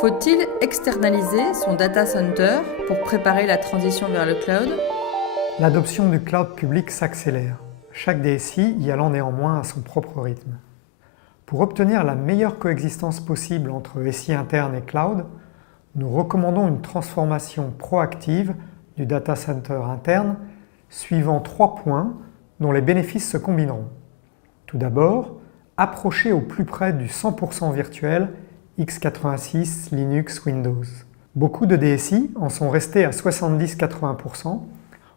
Faut-il externaliser son data center pour préparer la transition vers le cloud? L'adoption du cloud public s'accélère, chaque DSI y allant néanmoins à son propre rythme. Pour obtenir la meilleure coexistence possible entre SI interne et cloud, nous recommandons une transformation proactive du data center interne suivant 3 points dont les bénéfices se combineront. Tout d'abord, approcher au plus près du 100% virtuel x86, Linux, Windows. Beaucoup de DSI en sont restés à 70-80%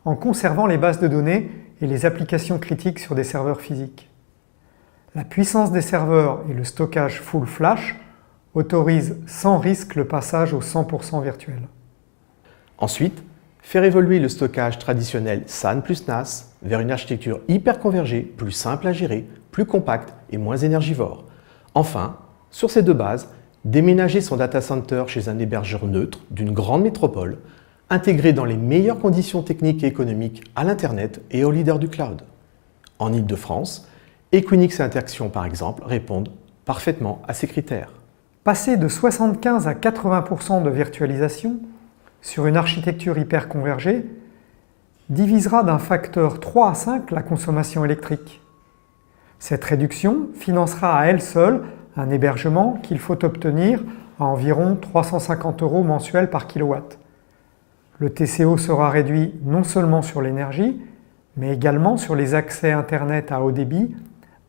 en conservant les bases de données et les applications critiques sur des serveurs physiques. La puissance des serveurs et le stockage full flash autorisent sans risque le passage au 100% virtuel. Ensuite, faire évoluer le stockage traditionnel SAN plus NAS vers une architecture hyper convergée, plus simple à gérer, plus compacte et moins énergivore. Enfin, sur ces deux bases, déménager son data center chez un hébergeur neutre d'une grande métropole, intégré dans les meilleures conditions techniques et économiques à l'Internet et aux leaders du cloud. En Île-de-France, Equinix et Interxion par exemple répondent parfaitement à ces critères. Passer de 75 à 80% de virtualisation sur une architecture hyper convergée divisera d'un facteur 3 à 5 la consommation électrique. Cette réduction financera à elle seule un hébergement qu'il faut obtenir à environ 350 € mensuels par kilowatt. Le TCO sera réduit non seulement sur l'énergie, mais également sur les accès Internet à haut débit,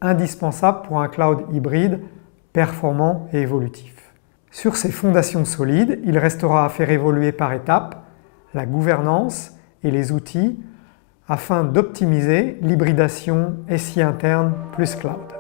indispensables pour un cloud hybride, performant et évolutif. Sur ces fondations solides, il restera à faire évoluer par étapes la gouvernance et les outils afin d'optimiser l'hybridation SI interne plus cloud.